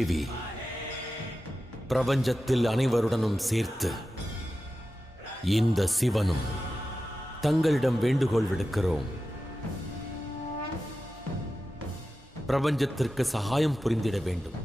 தேவி, பிரபஞ்சத்தில் அனைவருடனும் சேர்த்து இந்த சிவனும் தங்களிடம் வேண்டுகோள் விடுக்கிறோம். பிரபஞ்சத்திற்கு சகாயம் புரிந்திட வேண்டும்.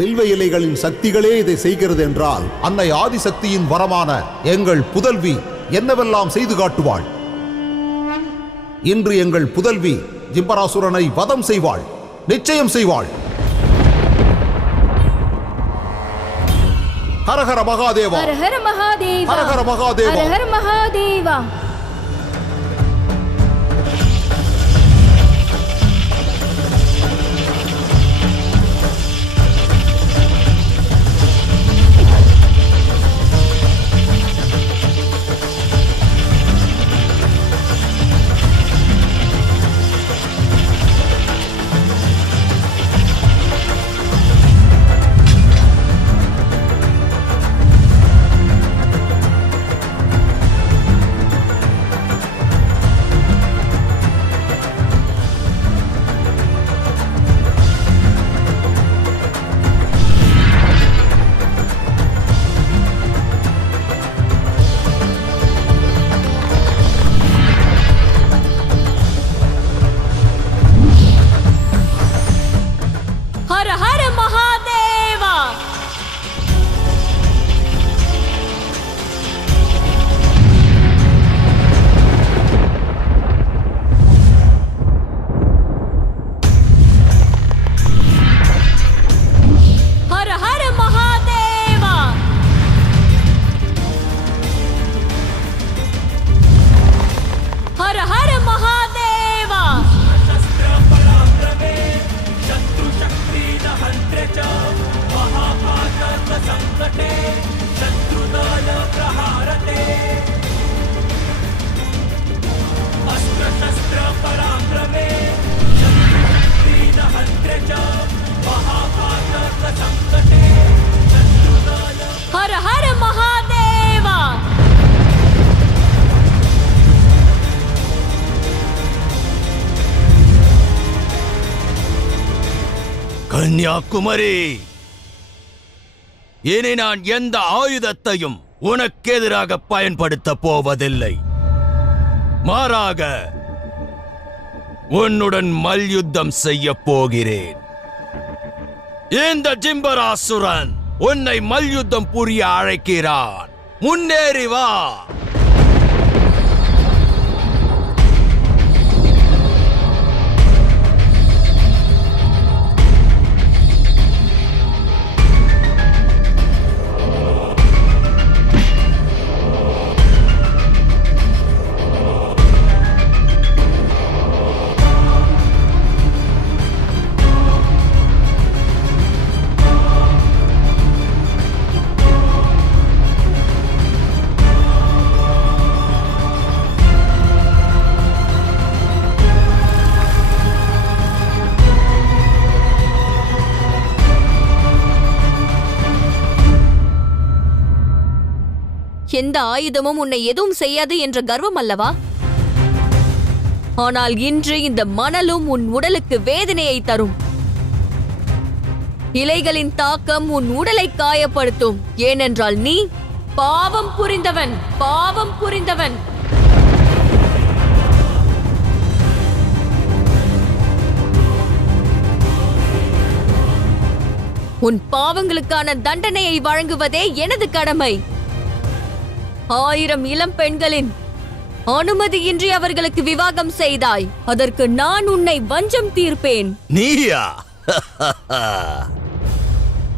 வில்வ இலைகளின் சக்திகளே இதை செய்கிறது என்றால் அன்னை ஆதிசக்தியின் வரமான எங்கள் புதல்வி என்னவெல்லாம் செய்து காட்டுவாள். இன்று எங்கள் புதல்வி ஜிம்பராசுரனை வதம் செய்வாள், நிச்சயம் செய்வாள். ஹரஹர மகாதேவா, ஹரஹர மகாதேவா, ஹரஹர மகாதேவா, ஹரஹர மகாதேவா. ஹர ஹர மகாதேவா. கன்னியாகுமரி, இனி நான் எந்த ஆயுதத்தையும் உனக்கு எதிராக பயன்படுத்த போவதில்லை. மாறாக உன்னுடன் மல்யுத்தம் செய்ய போகிறேன். இந்த ஜிம்பராசுரன் உன்னை மல்யுத்தம் புரிய அழைக்கிறான். முன்னேறி வா. எந்த ஆயுதமும் உன்னை எதுவும் செய்யாது என்ற கர்வம் அல்லவா? ஆனால் இன்று இந்த மணலும் உன் உடலுக்கு வேதனையை தரும். இலைகளின் தாக்கம் உன் உடலை காயப்படுத்தும். ஏனென்றால் நீ பாவம் புரிந்தவன், பாவம் புரிந்தவன். உன் பாவங்களுக்கான தண்டனையை வழங்குவதே எனது கடமை. 1000 இளம் பெண்களின் அனுமதியின்றி அவர்களுக்கு விவாகம் செய்தாய். அதற்கு நான் உன்னை வஞ்சம் தீர்ப்பேன். நீயா?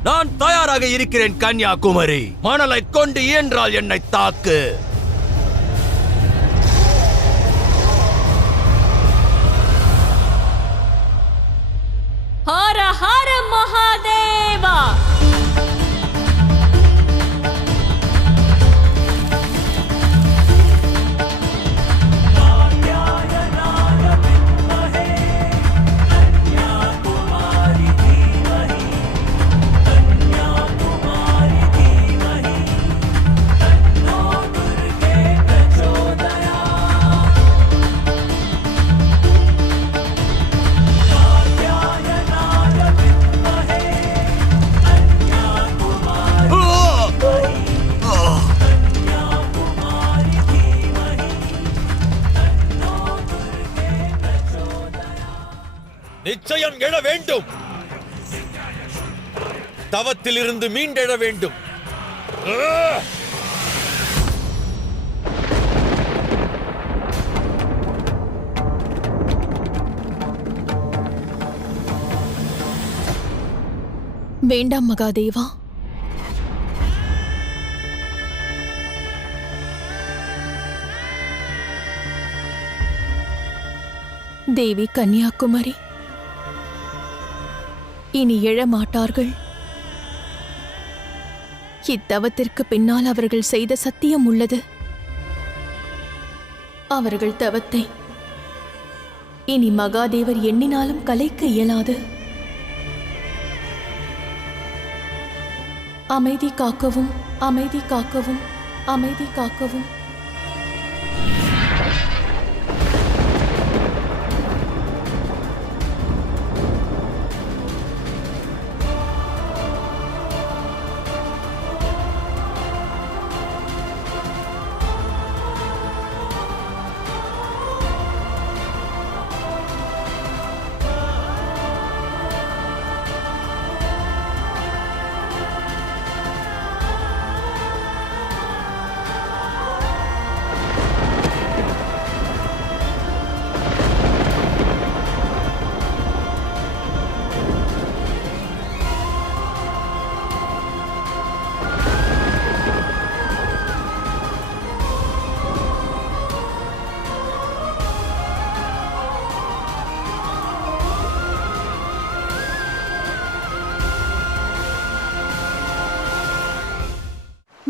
நான் தயாராக இருக்கிறேன் கன்யாகுமரி. மணலை கொண்டு இயன்றால் என்னை தாக்கு. ஹர ஹர மகாதேவா. நிச்சயம் எழ வேண்டும். தவத்தில் இருந்து மீண்டெழ வேண்டும். வேண்டாம் மகாதேவா. தேவி கன்யாகுமரி இனி எழமாட்டார்கள். இத்தவத்திற்கு பின்னால் அவர்கள் செய்த சத்தியம் உள்ளது. அவர்கள் தவத்தை இனி மகாதேவர் எண்ணினாலும் கலைக்க இயலாது. அமைதி காக்கவும், அமைதி காக்கவும், அமைதி காக்கவும்.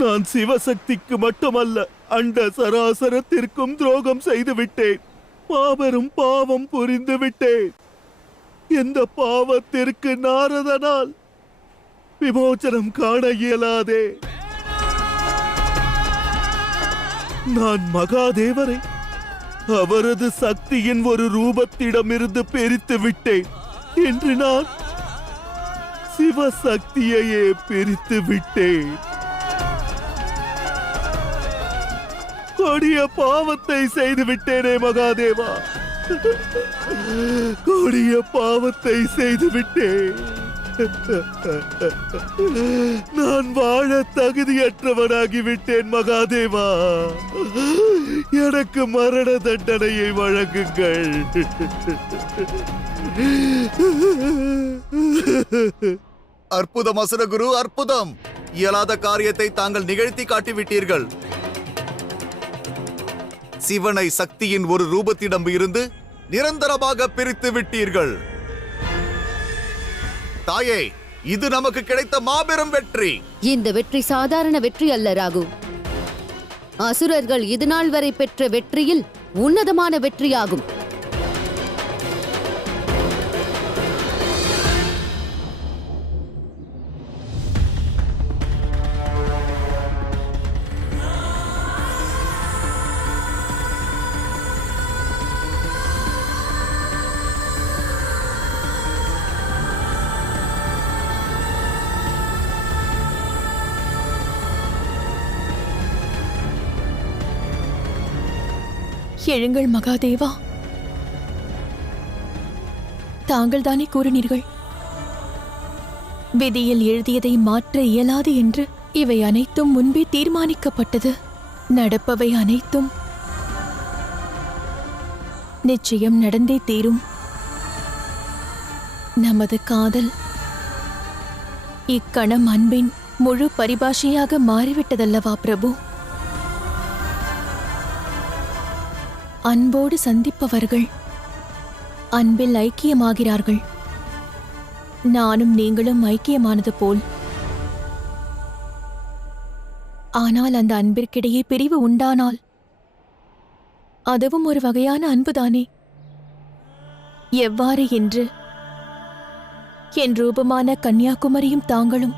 நான் சிவசக்திக்கு மட்டுமல்ல, அண்ட சராசரத்திற்கும் துரோகம் செய்து விட்டேன். மாபெரும் பாவம் புரிந்து விட்டேன். எந்த பாவத்திற்கு நாரதனால் விமோச்சனம் காண இயலாதே. நான் மகாதேவரை அவரது சக்தியின் ஒரு ரூபத்திடமிருந்து பிரித்து விட்டேன். இன்று நான் சிவசக்தியையே பிரித்து விட்டேன். கொடிய பாவத்தை செய்து விட்டேனே மகாதேவா, கொடிய பாவத்தை செய்து விட்டேன். நான் வாழ தகுதியற்றவனாகிவிட்டேன் மகாதேவா. எனக்கு மரண தண்டனையை வழங்குங்கள். அற்புதம் அசுரகுரு, அற்புதம்! இயலாத காரியத்தை தாங்கள் நிகழ்த்தி காட்டிவிட்டீர்கள். சிவனை சக்தியின் ஒரு ரூபத்திடம் இருந்து நிரந்தரமாக பிரித்து விட்டீர்கள். தாயே, இது நமக்கு கிடைத்த மாபெரும் வெற்றி. இந்த வெற்றி சாதாரண வெற்றி அல்ல ராகு. அசுரர்கள் இதுநாள் வரை பெற்ற வெற்றியில் உன்னதமான வெற்றியாகும். எழுங்கள் மகாதேவா. தாங்கள் தானே கூறினீர்கள் விதியில் எழுதியதை மாற்ற இயலாது என்று இவை அனைத்தும் முன்பே தீர்மானிக்கப்பட்டது. நடப்பவை அனைத்தும் நிச்சயம் நடந்தே தீரும். நமது காதல் இக்கணம் அன்பின் முழு பரிபாஷையாக மாறிவிட்டதல்லவா பிரபு? அன்போடு சந்திப்பவர்கள் அன்பில் ஐக்கியமாகிறார்கள். நானும் நீங்களும் ஐக்கியமானது போல். ஆனால் அந்த அன்பிற்கிடையே பிரிவு உண்டானால் அதுவும் ஒரு வகையான அன்புதானே? எவ்வாறு என்று என் ரூபமான கன்னியாகுமரியும் தாங்களும்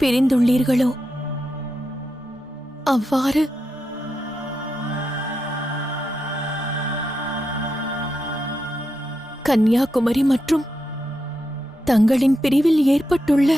பிரிந்துள்ளீர்களோ அவ்வாறு கன்னியாகுமரி மற்றும் தங்களின் பிரிவில் ஏற்பட்டுள்ள